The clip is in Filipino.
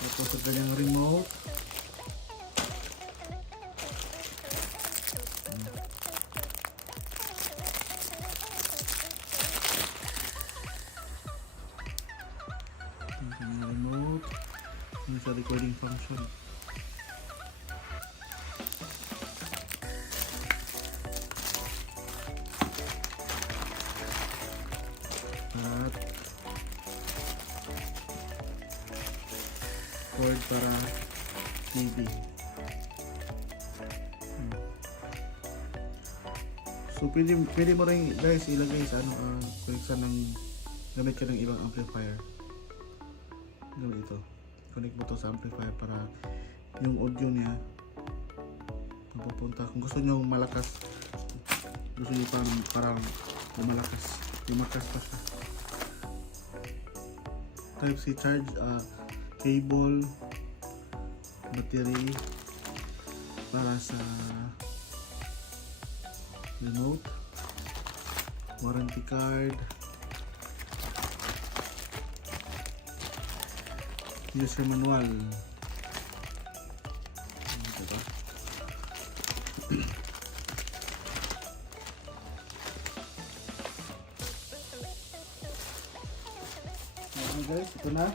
Tapos sa kanyang remote. Ang kanyang remote. Yung sa recording function. At cord para TV. So pwede mo rin guys ilagay sa ano connection ng gamit ka ng ibang amplifier. Gamit ito. Connect mo to sa amplifier para yung audio niya mapupunta. Kung gusto niyo malakas, gusto niyo parang malakas, lumakas pa siya. Type C charge, cable, battery para sa remote, warranty card, user manual. Diba? Guys, ito na.